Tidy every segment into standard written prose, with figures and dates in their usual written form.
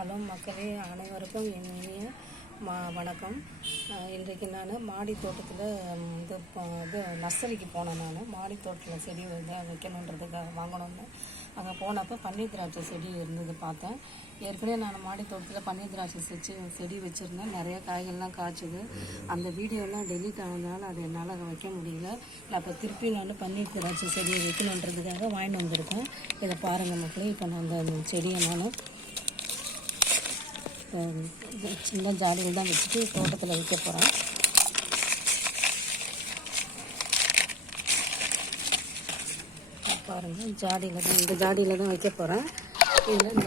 Hello மக்களே, அனைவருக்கும் என் இனிய வணக்கம். இன்றைக்கு நான் மாடி தோட்டத்தில் இது நர்சரிக்கு போனேன். நான் மாடி தோட்டத்தில் செடி வைக்கணுன்றதுக்காக வாங்கணும்னு அங்கே போனப்போ பன்னீர் திராட்சை செடி இருந்தது பார்த்தேன். ஏற்கனவே நான் மாடி தோட்டத்தில் பன்னீர் திராட்சை செடி வச்சுருந்தேன். நிறைய காய்கள்லாம் காய்ச்சுது. அந்த வீடியோலாம் டெலீட் ஆனதுனால அது என்னால் வைக்க முடியல. நான் இப்போ திருப்பி நான் பன்னீர் திராட்சை செடியை வைக்கணுன்றதுக்காக வாங்கிட்டு வந்திருக்கேன். இதை பாருங்கள் மக்களே. இப்போ நான் அந்த செடியை நான் சின்ன ஜாடியில் தான் வச்சுட்டு தோட்டத்தில் வைக்க போகிறேன். பாருங்கள், இந்த ஜாடியில் தான் வைக்க போகிறேன். இதில்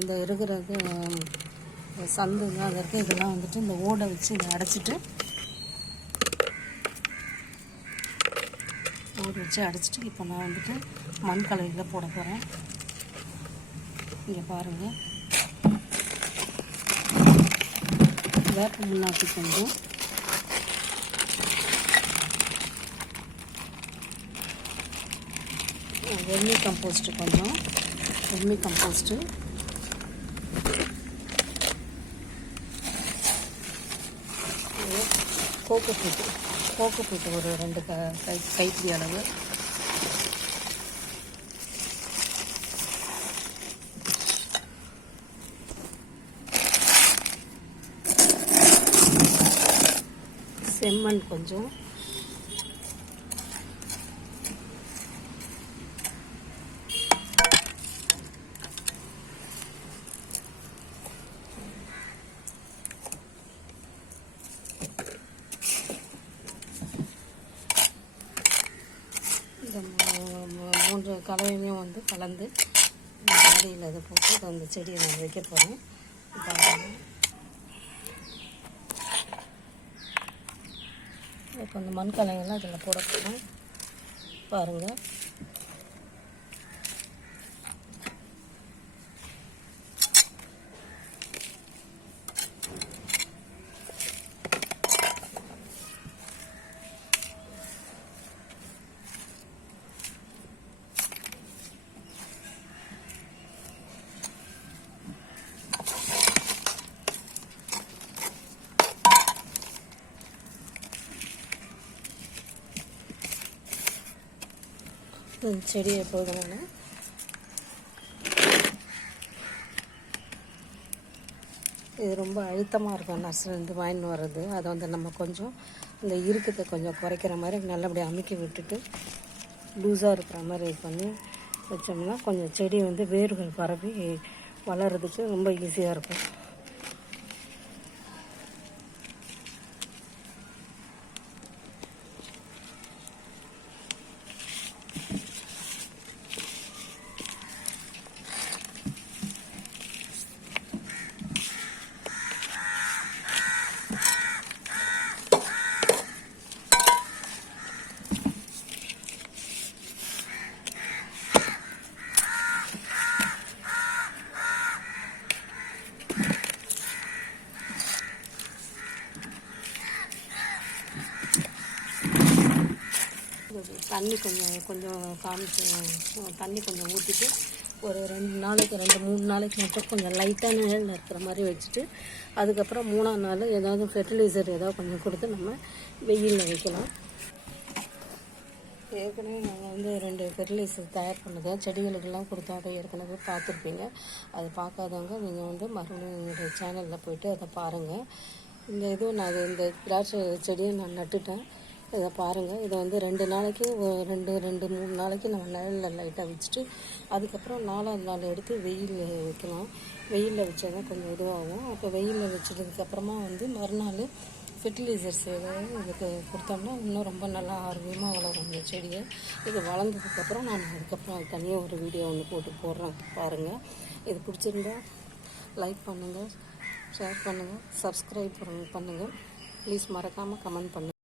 இந்த இருக்கிறது சந்துங்க அது இருக்குது. இதெல்லாம் வந்துட்டு இந்த ஓடை வச்சு இதை அடைச்சிட்டு இப்போ நான் வந்துட்டு மண் கலவையில் போட போகிறேன். இங்கே பாருங்கள், வேப்ப முன்னாடி கொஞ்சம் வெர்மி கம்போஸ்ட்டு கோகோபீட்டு ஒரு 2 கைப்பிடி அளவு, செம்மண் கொஞ்சம், இந்த 3 கலவையும் வந்து கலந்து ஜாடியில் இதை போட்டு அந்த செடியை நான் வைக்க போகிறேன். இப்போ அந்த மண் கலவையெல்லாம் இதில் போட போகிறேன். பாருங்கள், செடியை எப்போதும் இது ரொம்ப அழுத்தமாக இருக்கும் நர்சரிலேருந்து வாங்கின்னு வர்றது. அதை வந்து நம்ம கொஞ்சம் இந்த இறுக்கத்தை கொஞ்சம் குறைக்கிற மாதிரி நல்லபடியாக அமுக்கி விட்டுட்டு லூஸாக இருக்கிற மாதிரி இது பண்ணி வச்சோம்னா கொஞ்சம் செடி வந்து வேர்கள் பரப்பி வளர்கிறதுக்கு ரொம்ப ஈஸியாக இருக்கும். தண்ணி கொஞ்சம் தண்ணி கொஞ்சம் ஊற்றிட்டு ஒரு 2-3 நாளைக்கு மட்டும் கொஞ்சம் லைட்டாக நிழலில் இருக்கிற மாதிரி வச்சுட்டு அதுக்கப்புறம் 3ஆம் நாள் ஏதாவது ஃபெர்டிலைசர் ஏதாவது கொஞ்சம் கொடுத்து நம்ம வெயிலில் வைக்கலாம். ஏற்கனவே நாங்கள் வந்து 2 ஃபெர்டிலைசர் தயார் பண்ணதை செடிகளுக்கெல்லாம் கொடுத்தாங்க. ஏற்கனவே பார்த்துருப்பீங்க. அது பார்க்காதவங்க நீங்கள் வந்து மறுபடியும் என்னுடைய சேனலில் போய்ட்டு அதை பாருங்கள். இந்த திராட்சை செடியை நான் நட்டுட்டேன். இதை பாருங்கள். இதை வந்து 2 நாளைக்கு 2-3 நாளைக்கு நம்ம நிழலில் லைட்டாக வச்சுட்டு அதுக்கப்புறம் 4ஆவது நாள் எடுத்து வெயிலில் வைக்கலாம். வெயிலில் வச்சா தான் கொஞ்சம் இதுவாகும். அப்போ வெயிலில் வச்சதுக்கப்புறமா வந்து மறுநாள் ஃபெர்டிலைசர்ஸ் ஏதாவது இதுக்கு கொடுத்தோம்னா இன்னும் ரொம்ப நல்லா ஆரோக்கியமாக வளரும் அந்த செடியை. இது வளர்ந்ததுக்கப்புறம் நான் அதுக்கப்புறம் அது தனியாக ஒரு வீடியோ ஒன்று போடுறேன் பாருங்கள். இது பிடிச்சிருந்தா லைக் பண்ணுங்கள், ஷேர் பண்ணுங்கள், சப்ஸ்கிரைப் பண்ணுங்கள். ப்ளீஸ் மறக்காமல் கமெண்ட் பண்ணுங்கள்.